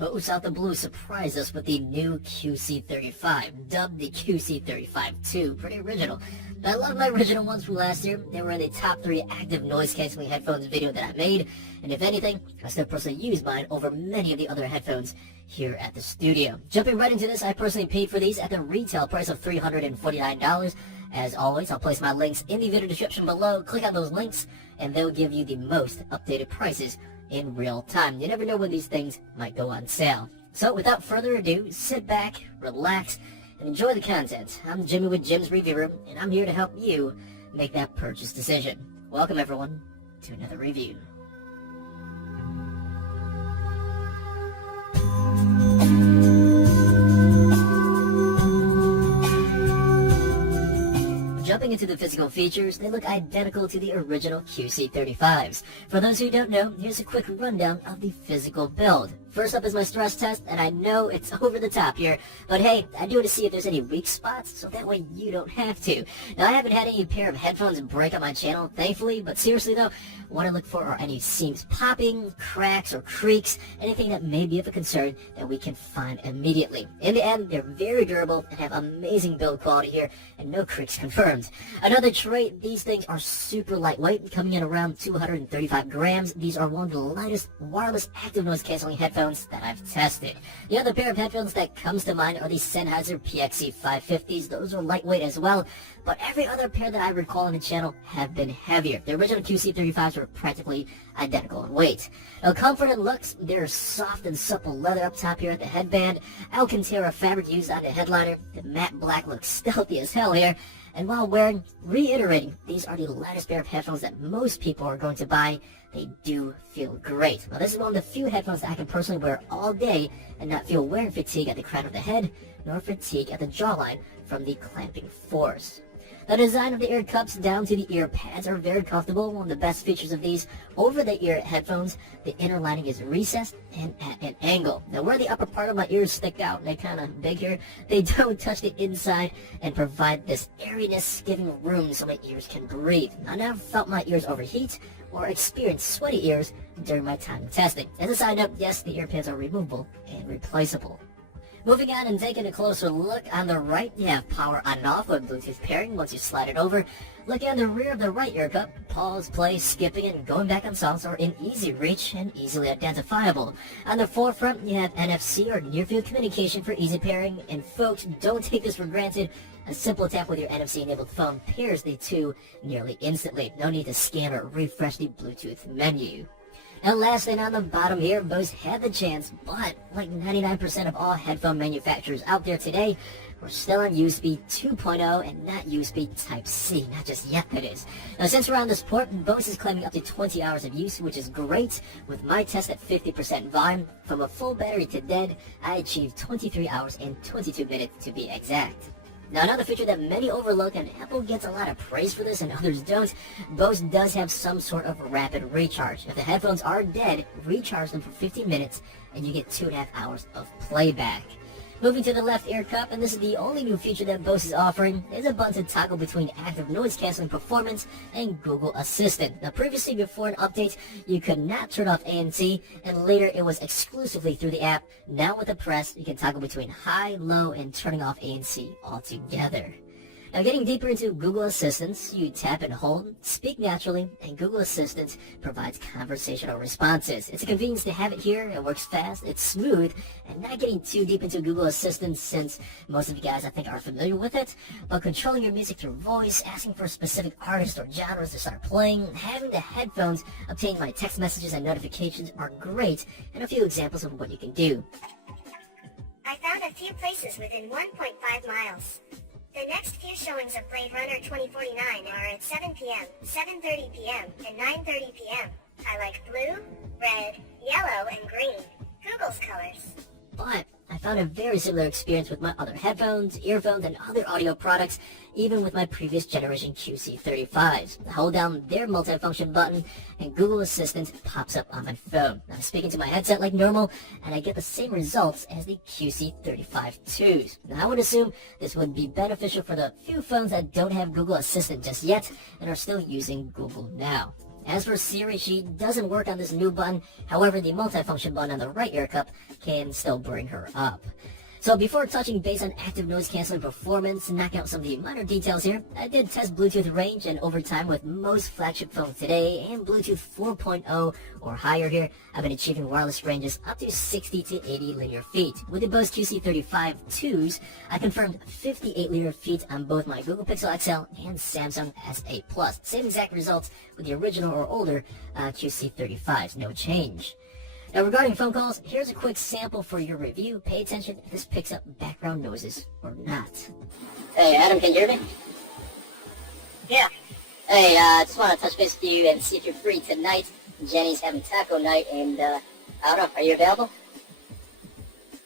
Bose out the blue surprised us with the new QC35, dubbed the QC35ii. Pretty original. I love my original ones from last year. They were in the top 3 active noise canceling headphones video that I made, and if anything, I still personally use mine over many of the other headphones here at the studio. Jumping right into this, I personally paid for these at the retail price of $349. As always, I'll place my links in the video description below. Click on those links, and they'll give you the most updated prices in real time. You never know when these things might go on sale. So without further ado, sit back, relax, and enjoy the content. I'm Jimmy with Jim's Review Room, and I'm here to help you make that purchase decision. Welcome everyone to another review. Jumping into the physical features, they look identical to the original QC35s. For those who don't know, here's a quick rundown of the physical build. First up is my stress test, and I know it's over the top here, but hey, I do it to see if there's any weak spots, so that way you don't have to. Now, I haven't had any pair of headphones break on my channel, thankfully, but seriously though, what I look for are any seams popping, cracks, or creaks, anything that may be of a concern that we can find immediately. In the end, they're very durable and have amazing build quality here, and no creaks confirmed. Another trait, these things are super lightweight, coming in around 235 grams. These are one of the lightest wireless active noise canceling headphones that I've tested. The other pair of headphones that comes to mind are the Sennheiser PXC550s. Those are lightweight as well, but every other pair that I recall on the channel have been heavier. The original QC35s were practically identical in weight. Now, comfort and looks, there's soft and supple leather up top here at the headband, Alcantara fabric used on the headliner. The matte black looks stealthy as hell here. And while wearing, reiterating, these are the lightest pair of headphones that most people are going to buy. They do feel great. Now, this is one of the few headphones that I can personally wear all day and not feel wearing fatigue at the crown of the head, nor fatigue at the jawline from the clamping force. The design of the ear cups down to the ear pads are very comfortable. One of the best features of these over-the-ear headphones, the inner lining is recessed and at an angle. Now, where the upper part of my ears stick out, they're kind of big here, they don't touch the inside and provide this airiness, giving room so my ears can breathe. I never felt my ears overheat or experience sweaty ears during my time testing. As a side note, yes, the ear pads are removable and replaceable. Moving on and taking a closer look, on the right you have power on and off with Bluetooth pairing once you slide it over. Looking on the rear of the right ear cup, pause, play, skipping, and going back on songs are in easy reach and easily identifiable. On the forefront you have NFC or near field communication for easy pairing, and folks, don't take this for granted. A simple tap with your NFC enabled phone pairs the two nearly instantly. No need to scan or refresh the Bluetooth menu. And last thing on the bottom here, Bose had the chance, but like 99% of all headphone manufacturers out there today, we're still on USB 2.0 and not USB Type-C, not just yet that is. Now, since we're on this port, Bose is claiming up to 20 hours of use, which is great. With my test at 50% volume, from a full battery to dead, I achieved 23 hours and 22 minutes to be exact. Now, another feature that many overlook, and Apple gets a lot of praise for this and others don't, Bose does have some sort of rapid recharge. If the headphones are dead, recharge them for 15 minutes and you get 2.5 hours of playback. Moving to the left ear cup, and this is the only new feature that Bose is offering, is a button to toggle between active noise canceling performance and Google Assistant. Now, previously, before an update, you could not turn off ANC, and later it was exclusively through the app. Now with a press, you can toggle between high, low, and turning off ANC altogether. Now, getting deeper into Google Assistant, you tap and hold, speak naturally, and Google Assistant provides conversational responses. It's a convenience to have it here. It works fast, it's smooth, and not getting too deep into Google Assistant since most of you guys, I think, are familiar with it. But controlling your music through voice, asking for specific artists or genres to start playing, having the headphones obtain my text messages and notifications are great, and a few examples of what you can do. I found a few places within 1.5 miles. The next few showings of Blade Runner 2049 are at 7 p.m., 7:30 p.m., and 9:30 p.m. I like blue, red, yellow, and green. Google's colors. But I found a very similar experience with my other headphones, earphones, and other audio products, even with my previous generation QC35s. I hold down their multifunction button, and Google Assistant pops up on my phone. I'm speaking to my headset like normal, and I get the same results as the QC35-2s. Now, I would assume this would be beneficial for the few phones that don't have Google Assistant just yet, and are still using Google Now. As for Siri, she doesn't work on this new button. However, the multifunction button on the right ear cup can still bring her up. So before touching base on active noise canceling performance and knock out some of the minor details here, I did test Bluetooth range and over time with most flagship phones today and Bluetooth 4.0 or higher here, I've been achieving wireless ranges up to 60 to 80 linear feet. With the Bose QC35ii's, I confirmed 58 linear feet on both my Google Pixel XL and Samsung S8 Plus. Same exact results with the original or older QC35s, no change. Now regarding phone calls, here's a quick sample for your review. Pay attention if this picks up background noises or not. Hey Adam, can you hear me? Yeah. Hey, just want to touch base with you and see if you're free tonight. Jenny's having taco night and, I don't know, are you available?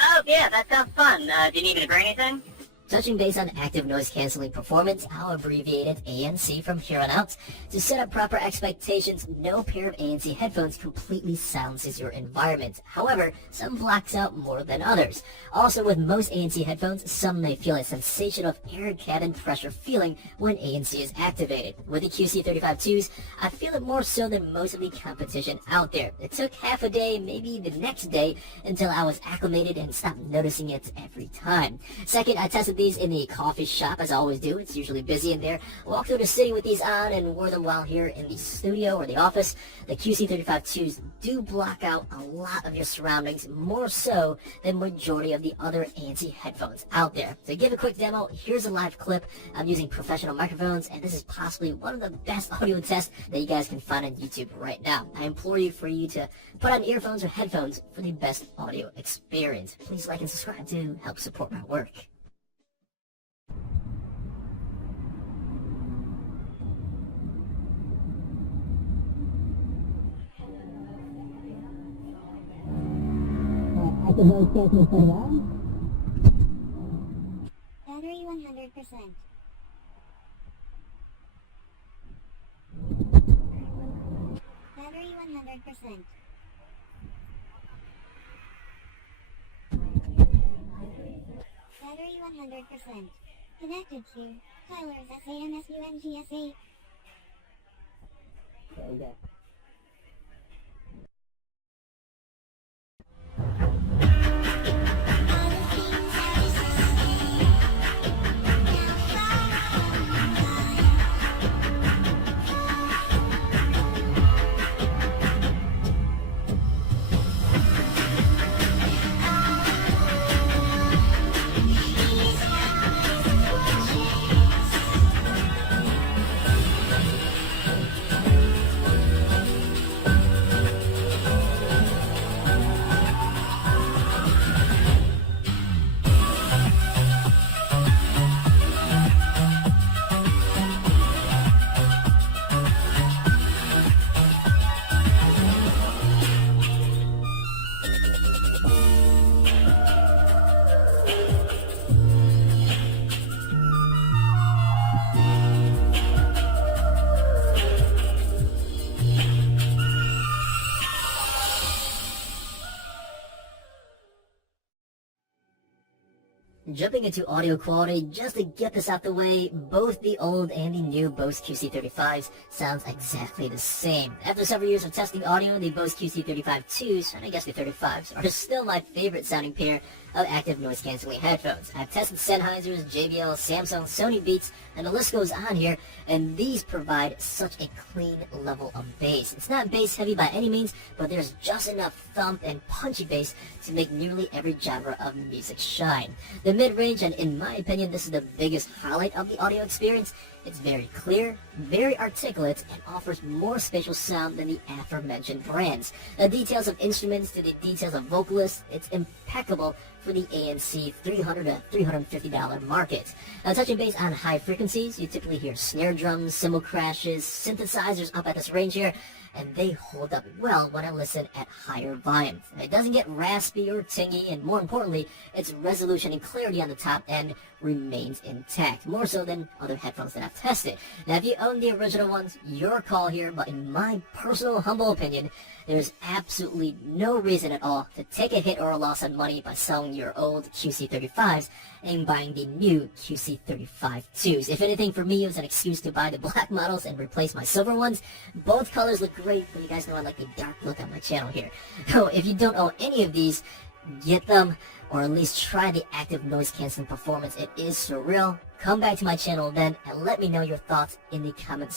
Oh, yeah, that sounds fun. Do you need me to bring anything? Touching base on active noise canceling performance, I'll abbreviate it ANC from here on out. To set up proper expectations, no pair of ANC headphones completely silences your environment. However, some blocks out more than others. Also, with most ANC headphones, some may feel a sensation of air cabin pressure feeling when ANC is activated. With the QC35ii's, I feel it more so than most of the competition out there. It took half a day, maybe the next day, until I was acclimated and stopped noticing it every time. Second, I tested these in the coffee shop, as I always do. It's usually busy in there. Walked through the city with these on and wore them while here in the studio or the office. The QC35ii's do block out a lot of your surroundings, more so than majority of the other ANC headphones out there. To give a quick demo, here's a live clip. I'm using professional microphones, and this is possibly one of the best audio tests that you guys can find on YouTube right now. I implore you for you to put on earphones or headphones for the best audio experience. Please like and subscribe to help support my work. Battery 100%. Battery 100%. Battery 100%. Connected to Tyler's SAMSUNGSA. There you go. Jumping into audio quality, just to get this out the way, both the old and the new Bose QC35s sounds exactly the same. After several years of testing audio, the Bose QC35ii's, and I guess the 35s, are still my favorite sounding pair of active noise cancelling headphones. I've tested Sennheiser's, JBL, Samsung, Sony Beats, and the list goes on here, and these provide such a clean level of bass. It's not bass heavy by any means, but there's just enough thump and punchy bass to make nearly every genre of music shine. The mid-range, and in my opinion this is the biggest highlight of the audio experience, it's very clear, very articulate, and offers more spatial sound than the aforementioned brands. The details of instruments to the details of vocalists, it's impeccable for the ANC $300 to $350 market. Now, touching base on high frequencies, you typically hear snare drums, cymbal crashes, synthesizers up at this range here, and they hold up well when I listen at higher volumes. It doesn't get raspy or tingy, and more importantly, its resolution and clarity on the top end remains intact, more so than other headphones that I've tested. Now, if you own the original ones, your call here, but in my personal humble opinion, there's absolutely no reason at all to take a hit or a loss on money by selling your old QC35s and buying the new QC35ii. If anything, for me, it was an excuse to buy the black models and replace my silver ones. Both colors look great, but you guys know I like the dark look on my channel here. So if you don't own any of these, get them, or at least try the active noise canceling performance. It is surreal. Come back to my channel then and let me know your thoughts in the comments.